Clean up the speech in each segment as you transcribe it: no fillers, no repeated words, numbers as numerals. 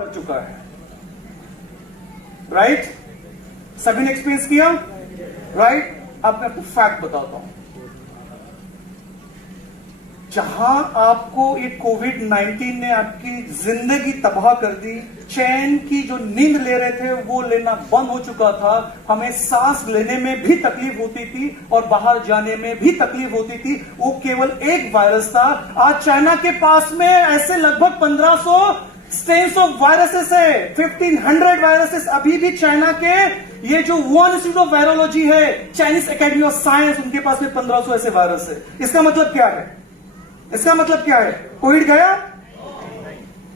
कर चुका है, राइट? सभी ने एक्सपीरियंस किया, राइट? अब मैं आपको फैक्ट बताता हूं। जहां आपको ये कोविड-19 ने आपकी जिंदगी तबाह कर दी, चैन की जो नींद ले रहे थे वो लेना बंद हो चुका था, हमें सांस लेने में भी तकलीफ होती थी और बाहर जाने में भी तकलीफ होती थी, वो केवल एक वायरस था। आज चाइना के पास में ऐसे लगभग 1500 स्ट्रेन्स ऑफ वायरसेस है, 1500 वायरसेस अभी भी चाइना के, ये जो वुहान इंस्टीट्यूट ऑफ वायरोलॉजी है, चाइनीज एकेडमी ऑफ साइंस, उनके पास में 1500 ऐसे वायरस है। इसका मतलब क्या है? इसका मतलब क्या है? कोविड गया?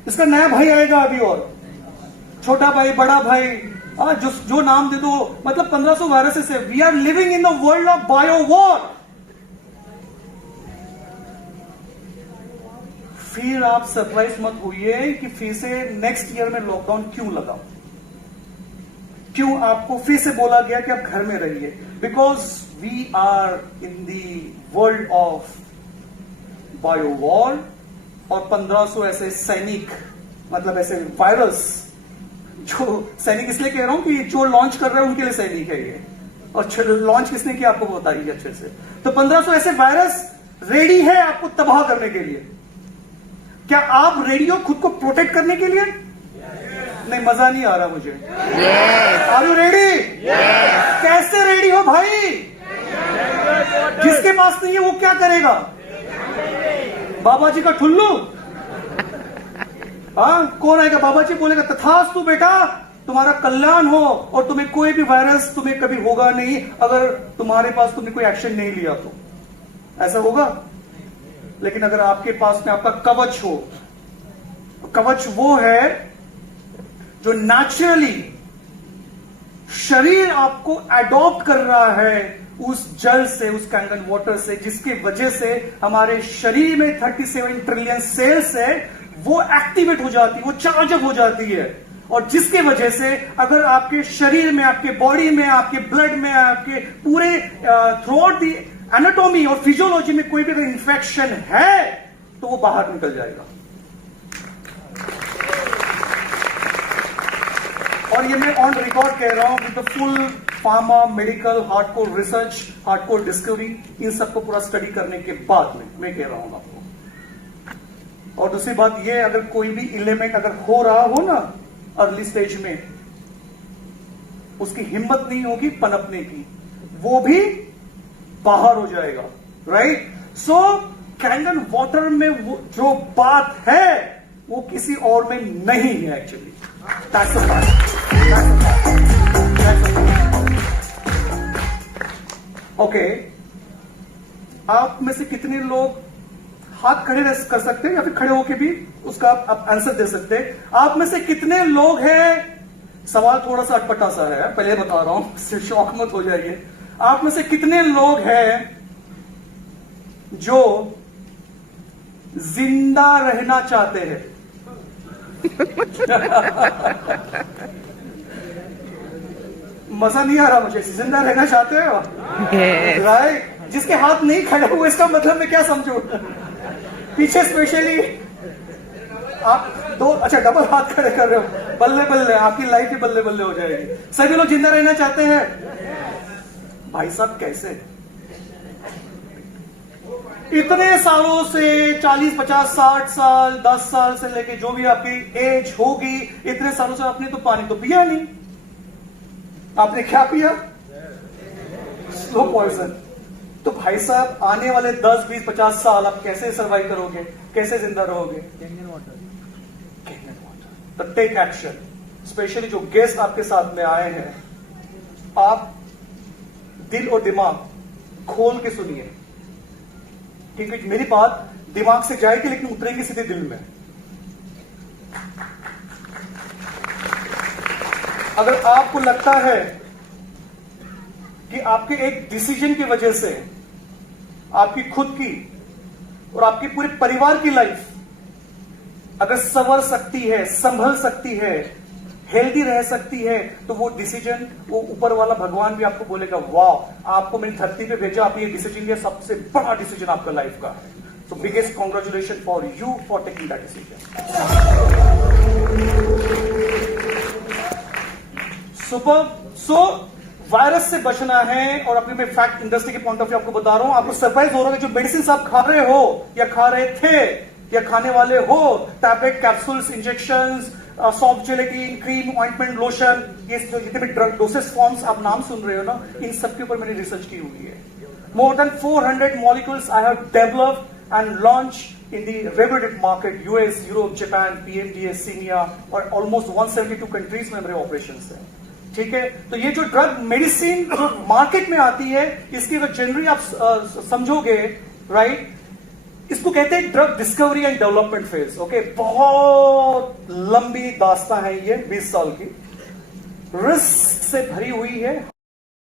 इसका नया भाई आएगा अभी, और छोटा भाई, बड़ा भाई, जो नाम दे दो, मतलब 1500 वायरसेस है। We are living in the world of bio war. फिर आप सरप्राइज मत होइए कि फिर से नेक्स्ट ईयर में लॉकडाउन क्यों लगा, क्यों आपको फिर से बोला गया कि आप घर में रहिए। Because we are in the world of bio war, और 1500 ऐसे सैनिक, मतलब ऐसे वायरस, जो सैनिक इसलिए कह रहा हूं कि जो लॉन्च कर रहे हैं उनके लिए सैनिक है ये, और लॉन्च किसने किया आपको बताइए अच्छे से। तो 1500 ऐसे वायरस रेडी है आपको तबाह करने के लिए। क्या आप रेडी हो खुद को प्रोटेक्ट करने के लिए? नहीं, मजा नहीं आ रहा मुझे। Are you ready? कैसे रेडी हो भाई? जिसके पास नहीं है वो क्या करेगा? बाबा जी का ठुल्लू? हाँ, कौन आएगा? बाबा जी बोलेगा तथास्तु बेटा, तुम्हारा कल्याण हो, और तुम्हें कोई भी वायरस तुम्हें कभी होगा नहीं अगर तुम्हारे पास तुमने कोई एक्शन नहीं लिया तो। ऐसा होगा? लेकिन अगर आपके पास में आपका कवच हो, तो कवच वो है जो नेचुरली शरीर आपको एडॉप्ट कर रहा है उस जल से, उस कैंगन वाटर से, जिसकी वजह से हमारे शरीर में 37 ट्रिलियन सेल्स है, वो एक्टिवेट हो जाती है, वो चार्ज अप हो जाती है, और जिसके वजह से अगर आपके शरीर में, आपके बॉडी में, आपके ब्लड में, आपके पूरे थ्रू आउट दी एनाटॉमी और फिजियोलॉजी में कोई भी अगर इंफेक्शन है तो वो बाहर निकल जाएगा। और ये मैं ऑन रिकॉर्ड कह रहा हूं with the full pharma, medical, hardcore research, hardcore discovery, इन सबको पूरा स्टडी करने के बाद में मैं कह रहा हूं आपको। और दूसरी बात ये, अगर कोई भी एलिमेंट अगर हो रहा हो ना अर्ली स्टेज में, उसकी हिम्मत नहीं होगी पनपने की, वो भी बाहर हो जाएगा, राइट? सो कैंगन वाटर में वो जो बात है वो किसी और में नहीं है एक्चुअली। ओके, आप में से कितने लोग हाथ खड़े कर सकते हैं या फिर खड़े होके भी उसका आप आंसर दे सकते हैं? आप में से कितने लोग हैं, सवाल थोड़ा सा अटपटा सा है, पहले बता रहा हूं, सिर्फ शौक मत हो जाइए। आप में से कितने लोग हैं जो जिंदा रहना चाहते हैं? मजा नहीं आ रहा मुझे। जिंदा रहना चाहते हो, राइट? जिसके हाथ नहीं खड़े हुए, इसका मतलब मैं क्या समझू? पीछे स्पेशली आप दो, अच्छा डबल हाथ खड़े कर रहे हो, बल्ले बल्ले, आपकी लाइफ ही बल्ले बल्ले हो जाएगी। सभी लोग जिंदा रहना चाहते हैं। भाई साहब कैसे? इतने सालों से, 40, 50, 60 साल, 10 साल से लेके जो भी आपकी एज होगी, इतने सालों से आपने तो पानी तो पिया नहीं। आपने क्या पिया? Slow poison. तो भाई साहब आने वाले 10, 20, 50 साल आप कैसे सर्वाइव करोगे? कैसे जिंदा रहोगे? Kangen water. तो टेक एक्शन। स्पेशली जो गेस्ट आपके साथ में आए हैं, आप दिल और दिमाग खोल के सुनिए, क्योंकि मेरी बात दिमाग से जाएगी लेकिन उतरेगी सीधे दिल में। अगर आपको लगता है कि आपके एक डिसीजन की वजह से आपकी खुद की और आपकी पूरे परिवार की लाइफ अगर संवर सकती है, संभल सकती है, हेल्दी रह सकती है, तो वो डिसीजन, वो ऊपर वाला भगवान भी आपको बोलेगा वाह, आपको मेरी धरती पे भेजा, आप ये डिसीजन लिया, सबसे बड़ा डिसीजन आपका लाइफ का है। So biggest congratulation for you for taking that decision. Super. So virus से बचना है, और अभी मैं फैक्ट इंडस्ट्री के पॉइंट ऑफ व्यू आपको बता रहा हूं, आपको सरप्राइज हो रहा है कि जो मेडिसिन आप खा रहे हो या खा रहे थे या खाने वाले हो, tablet, capsules, injections, soft gelatin, cream, ointment, lotion, ये जो जितने भी ड्रग डोसेस फॉर्म्स आप नाम सुन रहे हो ना, इन सब के ऊपर मैंने रिसर्च की हुई है। More than 400 molecules I have developed and launch in the regulated market, US, Europe, Japan, PMDA, CEMEA और almost 172 countries में मेरे operations हैं। ठीक है, तो ये जो ड्रग मेडिसिन जो मार्केट में आती है, इसकी अगर जनरली आप समझोगे, राइट, इसको कहते हैं drug discovery and development phase. Okay, बहुत लंबी दास्तां है ये, 20 साल की, रिस्क से भरी हुई है।